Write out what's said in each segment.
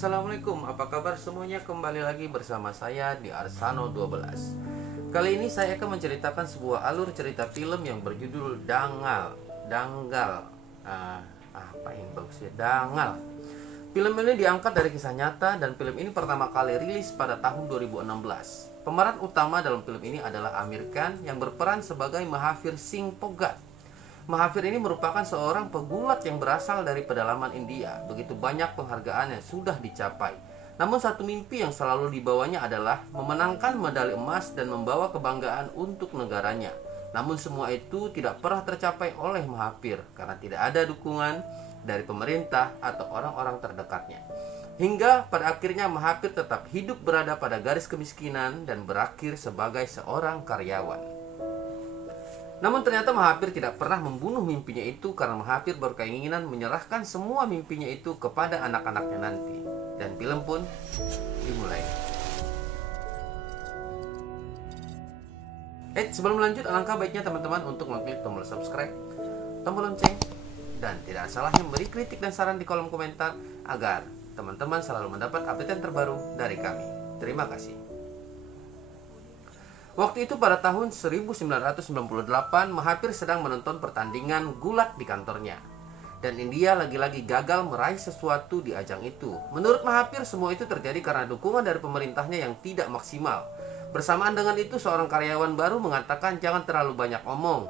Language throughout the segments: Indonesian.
Assalamualaikum, apa kabar semuanya? Kembali lagi bersama saya di Arsano 12. Kali ini saya akan menceritakan sebuah alur cerita film yang berjudul Dangal. Apa ini bagusnya? Dangal. Film ini diangkat dari kisah nyata dan film ini pertama kali rilis pada tahun 2016. Pemeran utama dalam film ini adalah Aamir Khan yang berperan sebagai Mahavir Singh Phogat. Mahavir ini merupakan seorang pegulat yang berasal dari pedalaman India. Begitu banyak penghargaan yang sudah dicapai. Namun satu mimpi yang selalu dibawanya adalah memenangkan medali emas dan membawa kebanggaan untuk negaranya. Namun semua itu tidak pernah tercapai oleh Mahavir karena tidak ada dukungan dari pemerintah atau orang-orang terdekatnya. Hingga pada akhirnya Mahavir tetap hidup berada pada garis kemiskinan dan berakhir sebagai seorang karyawan. Namun ternyata Mahavir tidak pernah membunuh mimpinya itu karena Mahavir berkeinginan menyerahkan semua mimpinya itu kepada anak-anaknya nanti. Dan film pun dimulai. Sebelum lanjut, alangkah baiknya teman-teman untuk mengklik tombol subscribe, tombol lonceng, dan tidak salahnya memberi kritik dan saran di kolom komentar agar teman-teman selalu mendapat update terbaru dari kami. Terima kasih. Waktu itu pada tahun 1998, Mahavir sedang menonton pertandingan gulat di kantornya. Dan India lagi-lagi gagal meraih sesuatu di ajang itu. Menurut Mahavir, semua itu terjadi karena dukungan dari pemerintahnya yang tidak maksimal. Bersamaan dengan itu, seorang karyawan baru mengatakan jangan terlalu banyak omong,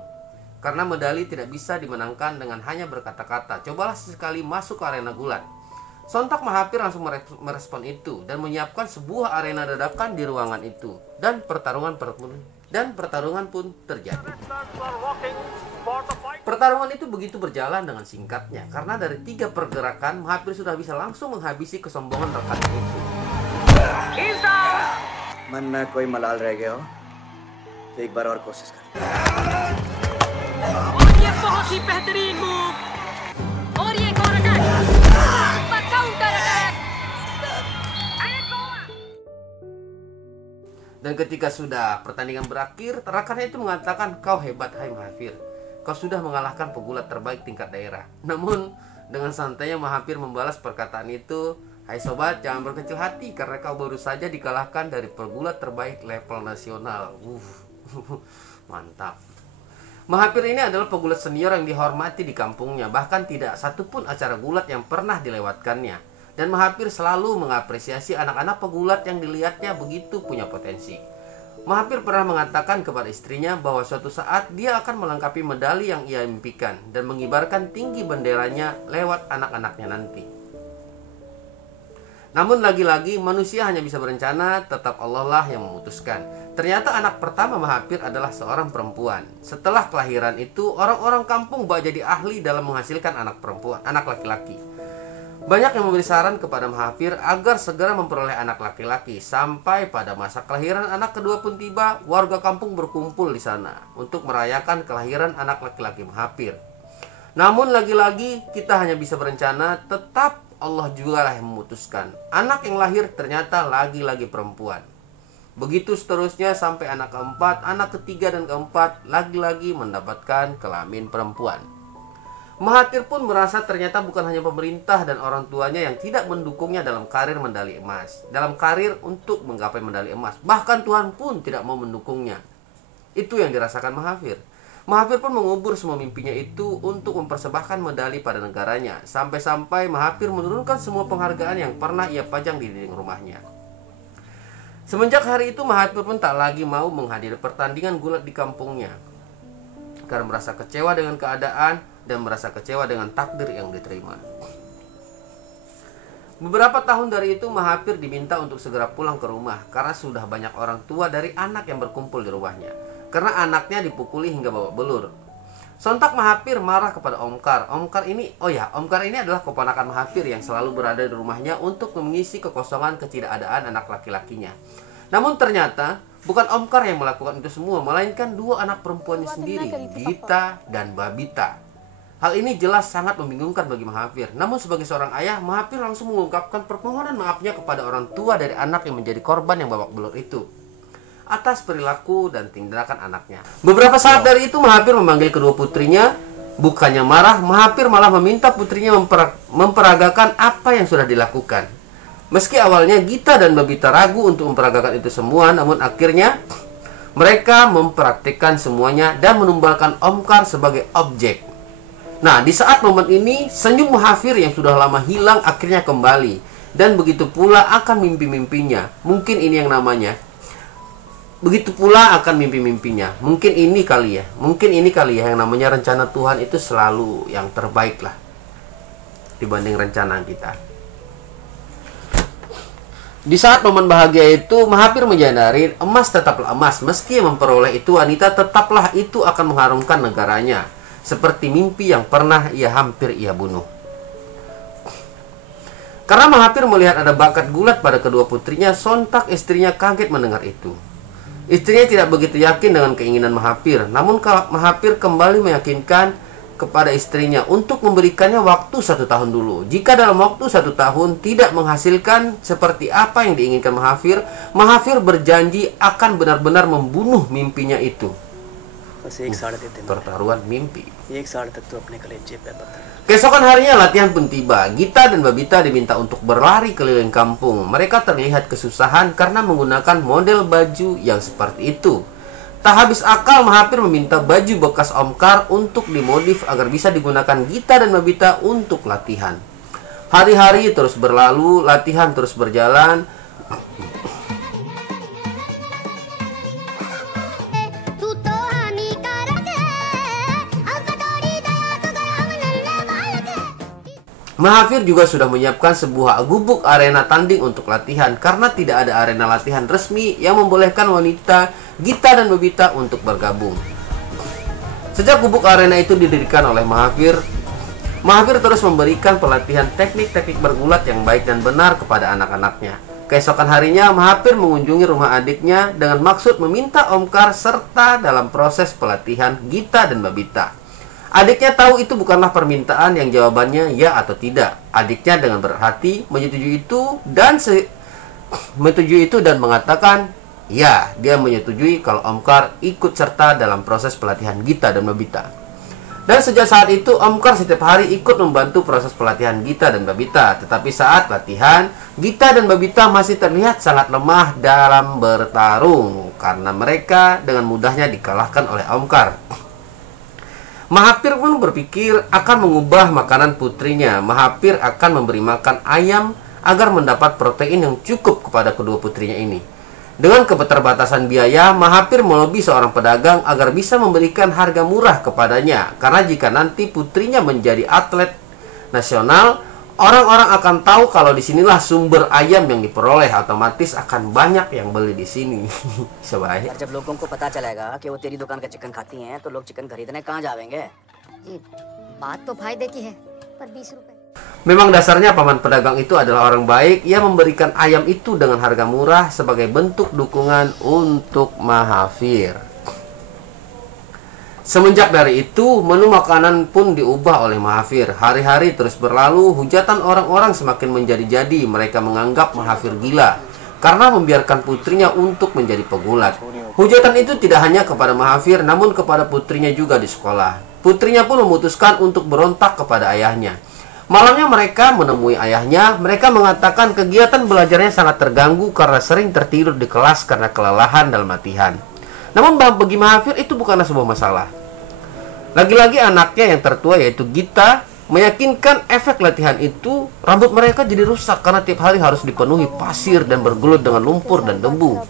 karena medali tidak bisa dimenangkan dengan hanya berkata-kata. Cobalah sesekali masuk ke arena gulat. Sontak Mahavir langsung merespon itu dan menyiapkan sebuah arena dadakan di ruangan itu. Dan pertarungan pun terjadi. Pertarungan itu begitu berjalan dengan singkatnya karena dari 3 pergerakan Mahavir sudah bisa langsung menghabisi kesombongan rekannya itu. मन में कोई मलाल रह गया हो तो एक बार और कोशिश कर। और ये बहुत ही बेहतरीन मूव और ये एक और attack counter attack. Dan ketika sudah pertandingan berakhir, rekannya itu mengatakan, "Kau hebat, hai Mahavir. Kau sudah mengalahkan pegulat terbaik tingkat daerah." Namun dengan santainya Mahavir membalas perkataan itu, "Hai sobat, jangan berkecil hati karena kau baru saja dikalahkan dari pegulat terbaik level nasional." Mantap. Mahavir ini adalah pegulat senior yang dihormati di kampungnya. Bahkan tidak satupun acara gulat yang pernah dilewatkannya. Dan Mahavir selalu mengapresiasi anak-anak pegulat yang dilihatnya begitu punya potensi. Mahavir pernah mengatakan kepada istrinya bahwa suatu saat dia akan melengkapi medali yang ia impikan dan mengibarkan tinggi benderanya lewat anak-anaknya nanti. Namun lagi-lagi manusia hanya bisa berencana, tetap Allah lah yang memutuskan. Ternyata anak pertama Mahavir adalah seorang perempuan. Setelah kelahiran itu, orang-orang kampung bak jadi ahli dalam menghasilkan anak laki-laki. Banyak yang memberi saran kepada Mahavir agar segera memperoleh anak laki-laki. Sampai pada masa kelahiran anak kedua pun tiba, warga kampung berkumpul di sana untuk merayakan kelahiran anak laki-laki Mahavir. Namun lagi-lagi kita hanya bisa berencana, tetap Allah juga lah yang memutuskan. Anak yang lahir ternyata lagi-lagi perempuan. Begitu seterusnya sampai anak keempat, anak ketiga dan keempat lagi-lagi mendapatkan kelamin perempuan. Mahavir pun merasa ternyata bukan hanya pemerintah dan orang tuanya yang tidak mendukungnya dalam karir medali emas, dalam karir untuk menggapai medali emas. Bahkan Tuhan pun tidak mau mendukungnya. Itu yang dirasakan Mahavir. Mahavir pun mengubur semua mimpinya itu untuk mempersembahkan medali pada negaranya. Sampai-sampai Mahavir menurunkan semua penghargaan yang pernah ia pajang di dinding rumahnya. Semenjak hari itu Mahavir pun tak lagi mau menghadiri pertandingan gulat di kampungnya karena merasa kecewa dengan keadaan dan merasa kecewa dengan takdir yang diterima. Beberapa tahun dari itu Mahavir diminta untuk segera pulang ke rumah karena sudah banyak orang tua dari anak yang berkumpul di rumahnya. Karena anaknya dipukuli hingga babak belur. Sontak Mahavir marah kepada Omkar. Omkar ini adalah keponakan Mahavir yang selalu berada di rumahnya untuk mengisi kekosongan ketidakadaan anak laki-lakinya. Namun ternyata bukan Omkar yang melakukan itu semua, melainkan 2 anak perempuannya sendiri, Dita dan Babita. Hal ini jelas sangat membingungkan bagi Mahavir. Namun sebagai seorang ayah, Mahavir langsung mengungkapkan permohonan maafnya kepada orang tua dari anak yang menjadi korban yang babak belur itu atas perilaku dan tindakan anaknya. Beberapa saat dari itu Mahavir memanggil kedua putrinya. Bukannya marah, Mahavir malah meminta putrinya memperagakan apa yang sudah dilakukan. Meski awalnya Gita dan Babita ragu untuk memperagakan itu semua, namun akhirnya mereka mempraktikkan semuanya dan menumbalkan Omkar sebagai objek. Nah, di saat momen ini, senyum Mahafir yang sudah lama hilang akhirnya kembali. Dan begitu pula akan mimpi-mimpinya. Mungkin ini yang namanya. Begitu pula akan mimpi-mimpinya. Mungkin ini kali ya yang namanya rencana Tuhan itu selalu yang terbaik lah dibanding rencana kita. Di saat momen bahagia itu, Mahapir menyadari emas tetaplah emas. Meski memperoleh itu wanita, tetaplah itu akan mengharumkan negaranya. Seperti mimpi yang pernah hampir ia bunuh. Karena Mahapir melihat ada bakat gulat pada kedua putrinya, sontak istrinya kaget mendengar itu. Istrinya tidak begitu yakin dengan keinginan Mahapir. Namun Mahapir kembali meyakinkan kepada istrinya untuk memberikannya waktu 1 tahun dulu. Jika dalam waktu 1 tahun tidak menghasilkan seperti apa yang diinginkan Mahapir, Mahapir berjanji akan benar-benar membunuh mimpinya itu. Pertaruhan mimpi. Keesokan harinya latihan pun tiba. Gita dan Babita diminta untuk berlari keliling kampung. Mereka terlihat kesusahan karena menggunakan model baju yang seperti itu. Tak habis akal, Mahapir meminta baju bekas Omkar untuk dimodif agar bisa digunakan Gita dan Babita untuk latihan. Hari-hari terus berlalu, latihan terus berjalan. Mahapir juga sudah menyiapkan sebuah gubuk arena tanding untuk latihan karena tidak ada arena latihan resmi yang membolehkan wanita Gita dan Babita untuk bergabung. Sejak gubuk arena itu didirikan oleh Mahapir, Mahapir terus memberikan pelatihan teknik-teknik bergulat yang baik dan benar kepada anak-anaknya. Keesokan harinya, Mahapir mengunjungi rumah adiknya dengan maksud meminta Omkar serta dalam proses pelatihan Gita dan Babita. Adiknya tahu itu bukanlah permintaan yang jawabannya ya atau tidak. Adiknya dengan berhati menyetujui itu dan mengatakan ya, dia menyetujui kalau Omkar ikut serta dalam proses pelatihan Gita dan Babita. Dan sejak saat itu Omkar setiap hari ikut membantu proses pelatihan Gita dan Babita. Tetapi saat latihan, Gita dan Babita masih terlihat sangat lemah dalam bertarung karena mereka dengan mudahnya dikalahkan oleh Omkar. Mahapir pun berpikir akan mengubah makanan putrinya. Mahapir akan memberi makan ayam agar mendapat protein yang cukup kepada kedua putrinya ini. Dengan keterbatasan biaya, Mahapir melobi seorang pedagang agar bisa memberikan harga murah kepadanya. Karena jika nanti putrinya menjadi atlet nasional, orang-orang akan tahu kalau disinilah sumber ayam yang diperoleh. Otomatis akan banyak yang beli di sini. Sebaik. जब लोगों को पता चलेगा कि वो तेरी दुकान का चिकन खाती हैं, तो लोग चिकन खरीदने कहाँ जाएंगे? जी, बात तो फायदे की है, पर 20 रुपए. Memang dasarnya paman pedagang itu adalah orang baik. Ia memberikan ayam itu dengan harga murah sebagai bentuk dukungan untuk Mahapir. Semenjak dari itu, menu makanan pun diubah oleh Mahapir. Hari-hari terus berlalu, hujatan orang-orang semakin menjadi-jadi. Mereka menganggap Mahapir gila karena membiarkan putrinya untuk menjadi pegulat. Hujatan itu tidak hanya kepada Mahapir, namun kepada putrinya juga di sekolah. Putrinya pun memutuskan untuk berontak kepada ayahnya. Malamnya mereka menemui ayahnya. Mereka mengatakan kegiatan belajarnya sangat terganggu karena sering tertidur di kelas karena kelelahan dalam latihan. Namun bagi Mahapir itu bukanlah sebuah masalah. Lagi-lagi anaknya yang tertua yaitu Gita meyakinkan efek latihan itu rambut mereka jadi rusak karena tiap hari harus dipenuhi pasir dan bergelut dengan lumpur dan debu.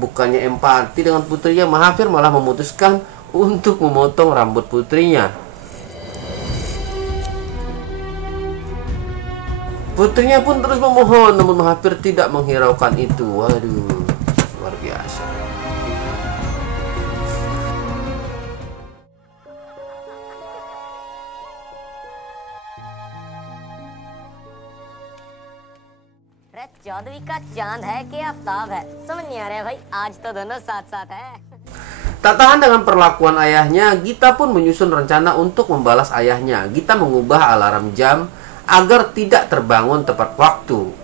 Bukannya empati dengan putrinya, Mahapir malah memutuskan untuk memotong rambut putrinya. Putrinya pun terus memohon, namun Mahapir tidak menghiraukan itu. Waduh, luar biasa. चौदहवीं का चांद है कि आफ्ताब है, समझ नहीं आ रहा है भाई, आज तो दोनों साथ-साथ है. Tak tahan dengan perlakuan ayahnya, Gita pun menyusun rencana untuk membalas ayahnya. Gita mengubah alarm jam agar tidak terbangun tepat waktu.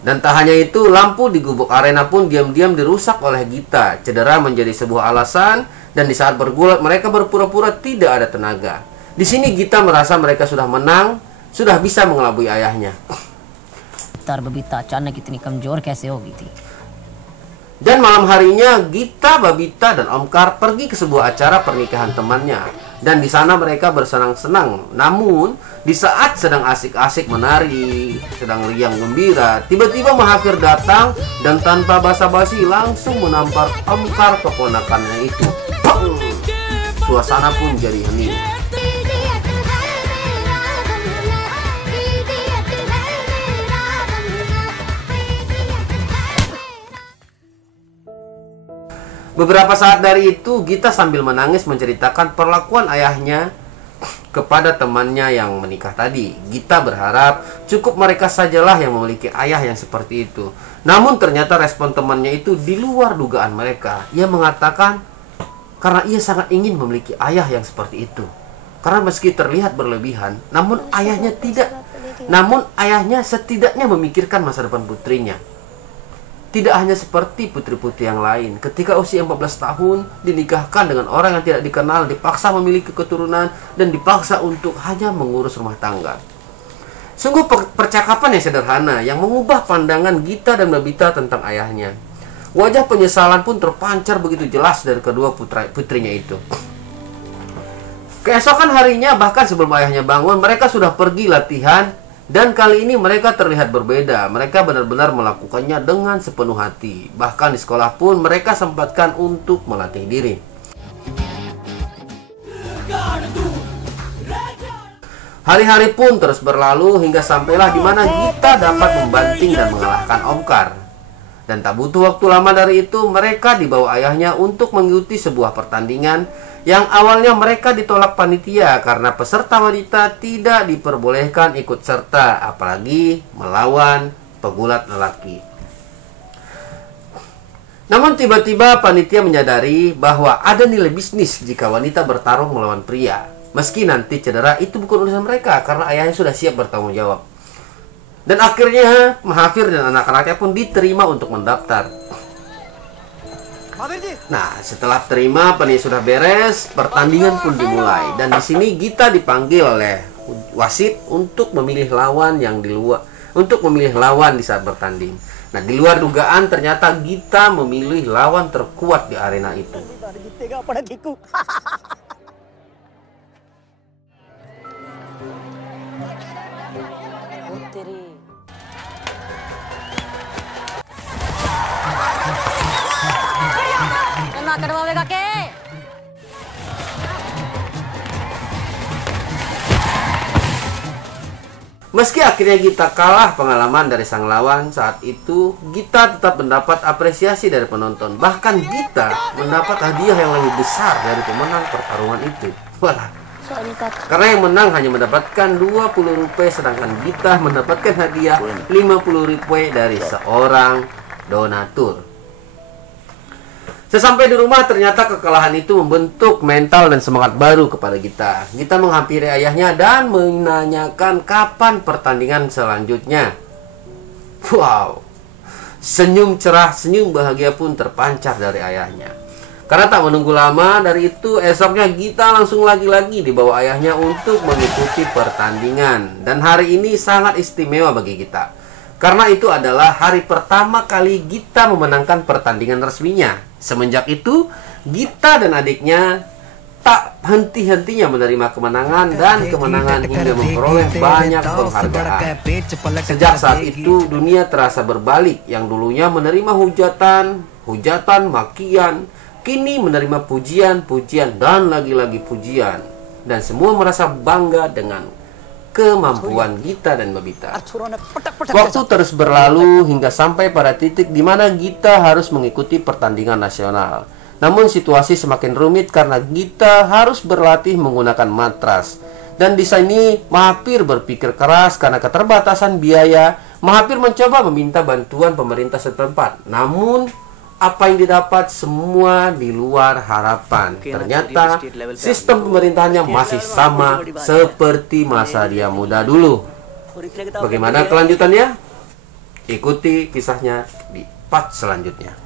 Dan tak hanya itu, lampu di gubuk arena pun diam-diam dirusak oleh Gita. Cedera menjadi sebuah alasan, dan di saat bergulat mereka berpura-pura tidak ada tenaga. Di sini Gita merasa mereka sudah menang, sudah bisa mengelabui ayahnya. Gita और बबीता अचानक इतनी कमजोर कैसे हो गई थी? Dan malam harinya Gita, Babita, dan Omkar pergi ke sebuah acara pernikahan temannya. Dan di sana mereka bersenang-senang. Namun di saat sedang asik-asik menari, sedang riang gembira, tiba-tiba Mahathir datang dan tanpa basa-basi langsung menampar Omkar keponakannya itu. Bang! Suasana pun jadi hening. Beberapa saat dari itu, Gita sambil menangis menceritakan perlakuan ayahnya kepada temannya yang menikah tadi. Gita berharap cukup mereka sajalah yang memiliki ayah yang seperti itu. Namun ternyata respon temannya itu di luar dugaan mereka. Ia mengatakan karena ia sangat ingin memiliki ayah yang seperti itu. Karena meski terlihat berlebihan, namun ayahnya setidaknya memikirkan masa depan putrinya. Tidak hanya seperti putri-putri yang lain, ketika usia 14 tahun dinikahkan dengan orang yang tidak dikenal, dipaksa memiliki keturunan, dan dipaksa untuk hanya mengurus rumah tangga. Sungguh percakapan yang sederhana yang mengubah pandangan Gita dan Babita tentang ayahnya. Wajah penyesalan pun terpancar begitu jelas dari kedua putrinya itu. Keesokan harinya, bahkan sebelum ayahnya bangun, mereka sudah pergi latihan. Dan kali ini mereka terlihat berbeda. Mereka benar-benar melakukannya dengan sepenuh hati. Bahkan di sekolah pun mereka sempatkan untuk melatih diri. Hari-hari pun terus berlalu hingga sampailah di mana Gita dapat membanting dan mengalahkan Omkar. Dan tak butuh waktu lama dari itu, mereka dibawa ayahnya untuk mengikuti sebuah pertandingan yang awalnya mereka ditolak panitia karena peserta wanita tidak diperbolehkan ikut serta, apalagi melawan pegulat lelaki. Namun tiba-tiba panitia menyadari bahwa ada nilai bisnis jika wanita bertarung melawan pria. Meski nanti cedera, itu bukan urusan mereka karena ayahnya sudah siap bertanggung jawab. Dan akhirnya Mahathir dan anak-anaknya pun diterima untuk mendaftar. Nah, setelah terima, panitia sudah beres, pertandingan pun dimulai. Dan di sini Gita dipanggil oleh wasit untuk memilih lawan di saat bertanding. Nah, di luar dugaan ternyata Gita memilih lawan terkuat di arena itu. करवाएगा के? Meski akhirnya Gita kalah pengalaman dari sang lawan, saat itu Gita tetap mendapat apresiasi dari penonton. Bahkan Gita mendapat hadiah yang lebih besar dari pemenang pertarungan itu. Wah, karena yang menang hanya mendapatkan 20 rupiah, sedangkan Gita mendapatkan hadiah 50 rupiah dari seorang donatur. Sesampai di rumah, ternyata kekalahan itu membentuk mental dan semangat baru kepada Gita. Gita menghampiri ayahnya dan menanyakan kapan pertandingan selanjutnya. Wow, senyum cerah, senyum bahagia pun terpancar dari ayahnya. Karena tak menunggu lama dari itu, esoknya Gita langsung lagi-lagi dibawa ayahnya untuk mengikuti pertandingan. Dan hari ini sangat istimewa bagi Gita, karena itu adalah hari pertama kali Gita memenangkan pertandingan resminya. Semenjak itu, Gita dan adiknya tak henti-hentinya menerima kemenangan dan kemenangan hingga memperoleh banyak penghargaan. Sejak saat itu, dunia terasa berbalik. Yang dulunya menerima hujatan, makian, kini menerima pujian, dan lagi-lagi pujian. Dan semua merasa bangga dengan kemampuan Gita dan Babita. Waktu terus berlalu hingga sampai pada titik di mana Gita harus mengikuti pertandingan nasional. Namun situasi semakin rumit karena Gita harus berlatih menggunakan matras. Dan di sini Mahathir berpikir keras karena keterbatasan biaya. Mahathir mencoba meminta bantuan pemerintah setempat. Namun apa yang didapat semua di luar harapan. Ternyata sistem pemerintahannya masih sama seperti masa dia muda dulu. Bagaimana kelanjutannya? Ikuti kisahnya di part selanjutnya.